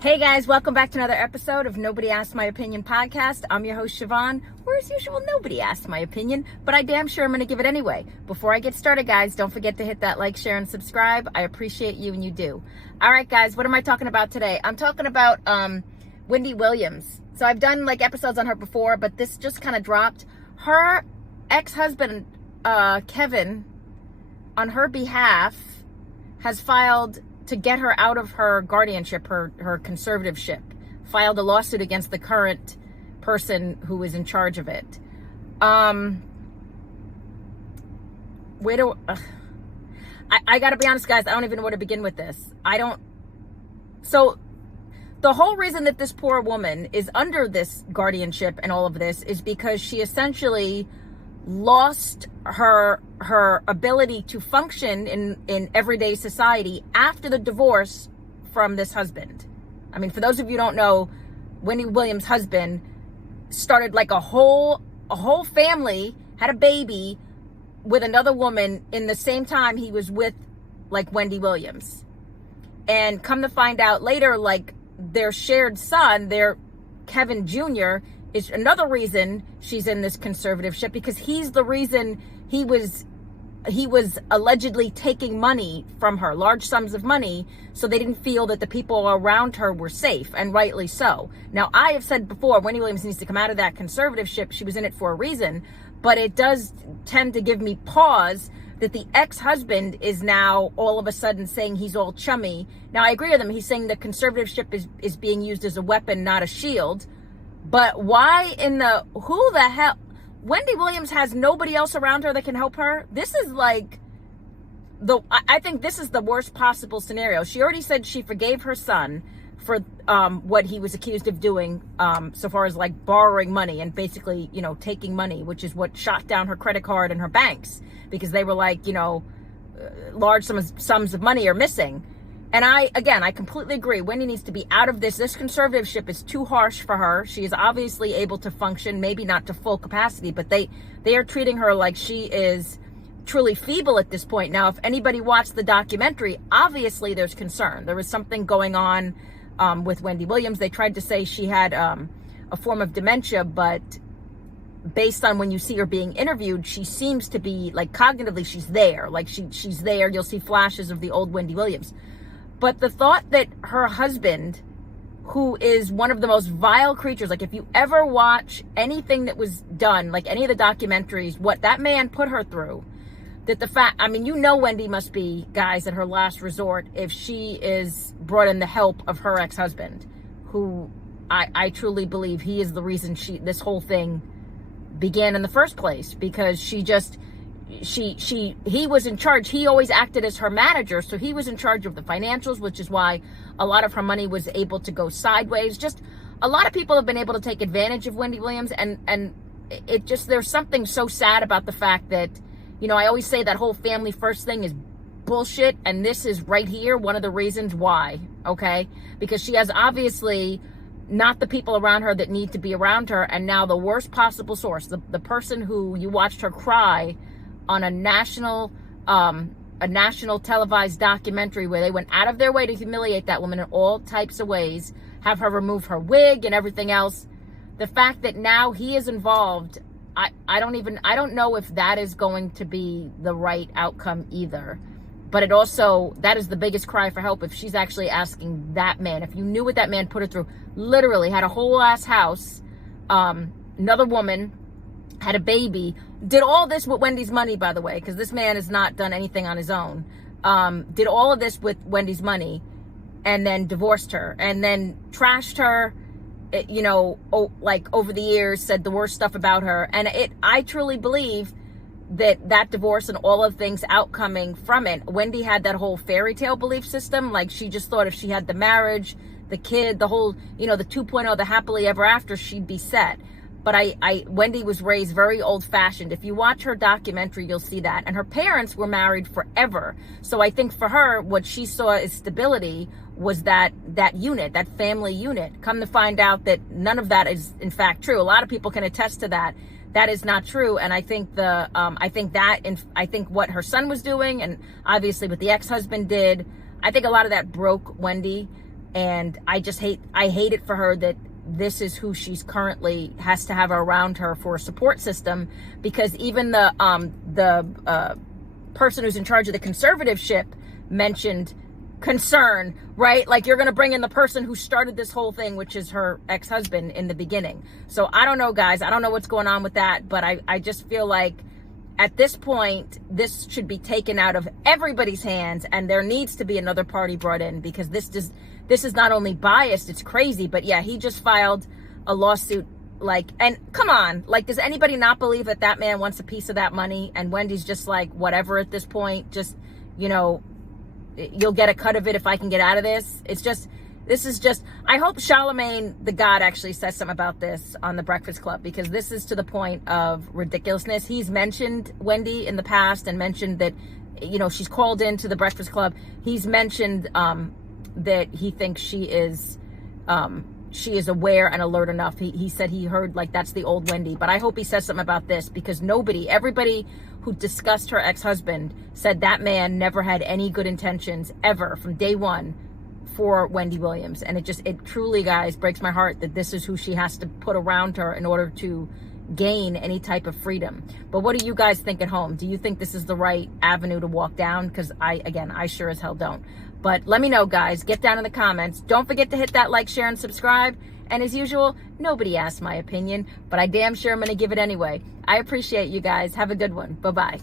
Hey guys, welcome back to another episode of Nobody Asked My Opinion podcast. I'm your host Siobhan, where as usual, nobody asked my opinion, but I damn sure I'm going to give it anyway. Before I get started, guys, don't forget to hit that like, share, and subscribe. I appreciate you and you do. All right, guys, what am I talking about today? I'm talking about Wendy Williams. So I've done like episodes on her before, but this just kind of dropped. Her ex-husband, Kevin, on her behalf, has filed to get her out of her guardianship, her conservativeship, filed a lawsuit against the current person who is in charge of it. I gotta be honest, guys, I don't even know where to begin with this. So the whole reason that this poor woman is under this guardianship and all of this is because she essentially lost her ability to function in everyday society after the divorce from this husband. I mean, for those of you who don't know, Wendy Williams' husband started like a whole family, had a baby with another woman in the same time he was with like Wendy Williams. And come to find out later, like their shared son, their Kevin Jr., is another reason she's in this conservativeship, because he's the reason he was allegedly taking money from her, large sums of money, so they didn't feel that the people around her were safe, and rightly so. Now, I have said before, Wendy Williams needs to come out of that conservativeship. She was in it for a reason, but it does tend to give me pause that the ex-husband is now all of a sudden saying he's all chummy. Now, I agree with him. He's saying the conservativeship is being used as a weapon, not a shield. But why who the hell? Wendy Williams has nobody else around her that can help her. This is like I think this is the worst possible scenario. She already said she forgave her son for what he was accused of doing, so far as like borrowing money and basically, taking money, which is what shot down her credit card and her banks, because they were like, large sums of money are missing. And I completely agree. Wendy needs to be out of this. This conservativeship is too harsh for her. She is obviously able to function, maybe not to full capacity, but they are treating her like she is truly feeble at this point. Now, if anybody watched the documentary, obviously there's concern. There was something going on with Wendy Williams. They tried to say she had a form of dementia, but based on when you see her being interviewed, she seems to be like cognitively she's there. Like she's there. You'll see flashes of the old Wendy Williams. But the thought that her husband, who is one of the most vile creatures, like if you ever watch anything that was done, like any of the documentaries, what that man put her through, Wendy must be, guys, at her last resort if she is brought in the help of her ex-husband, who I truly believe he is the reason this whole thing began in the first place, because he was in charge. He always acted as her manager, so he was in charge of the financials, which is why a lot of her money was able to go sideways. Just a lot of people have been able to take advantage of Wendy Williams, and it just, there's something so sad about the fact that, I always say that whole family first thing is bullshit, and this is right here one of the reasons why, okay? Because she has obviously not the people around her that need to be around her, and now the worst possible source, the person who you watched her cry on a national televised documentary where they went out of their way to humiliate that woman in all types of ways, have her remove her wig and everything else. The fact that now he is involved, I don't know if that is going to be the right outcome either. But that is the biggest cry for help, if she's actually asking that man. If you knew what that man put her through, literally had a whole ass house, another woman, had a baby, did all this with Wendy's money, by the way, because this man has not done anything on his own. Did all of this with Wendy's money, and then divorced her, and then trashed her, over the years, said the worst stuff about her. And I truly believe that divorce and all of things outcoming from it, Wendy had that whole fairy tale belief system. Like, she just thought if she had the marriage, the kid, the whole, the 2.0, the happily ever after, she'd be set. But Wendy was raised very old-fashioned. If you watch her documentary, you'll see that. And her parents were married forever. So I think for her, what she saw as stability was that unit, that family unit. Come to find out that none of that is, in fact, true. A lot of people can attest to that. That is not true. And I think I think what her son was doing, and obviously what the ex-husband did, I think a lot of that broke Wendy. And I hate it for her that this is who she's currently has to have around her for a support system, because even the person who's in charge of the conservativeship mentioned concern, right? Like, you're going to bring in the person who started this whole thing, which is her ex-husband in the beginning. So I don't know, guys. I don't know what's going on with that, but I just feel like at this point, this should be taken out of everybody's hands, and there needs to be another party brought in, because this is not only biased, it's crazy. But yeah, he just filed a lawsuit. Like, and come on, like, does anybody not believe that that man wants a piece of that money? And Wendy's just like, whatever at this point, just, you know, you'll get a cut of it if I can get out of this. This is just, I hope charlamagnethagod actually says something about this on the Breakfast Club, because this is to the point of ridiculousness. He's mentioned Wendy in the past and mentioned that, you know, she's called into the Breakfast Club. He's mentioned that he thinks she is aware and alert enough. He said he heard, like, that's the old Wendy. But I hope he says something about this, because everybody who discussed her ex-husband said that man never had any good intentions ever from day one for Wendy Williams. And it truly, guys, breaks my heart that this is who she has to put around her in order to gain any type of freedom. But what do you guys think at home? Do you think this is the right avenue to walk down? Because I sure as hell don't. But let me know, guys. Get down in the comments. Don't forget to hit that like, share, and subscribe. And as usual, nobody asked my opinion, but I damn sure I'm going to give it anyway. I appreciate you guys. Have a good one. Bye-bye.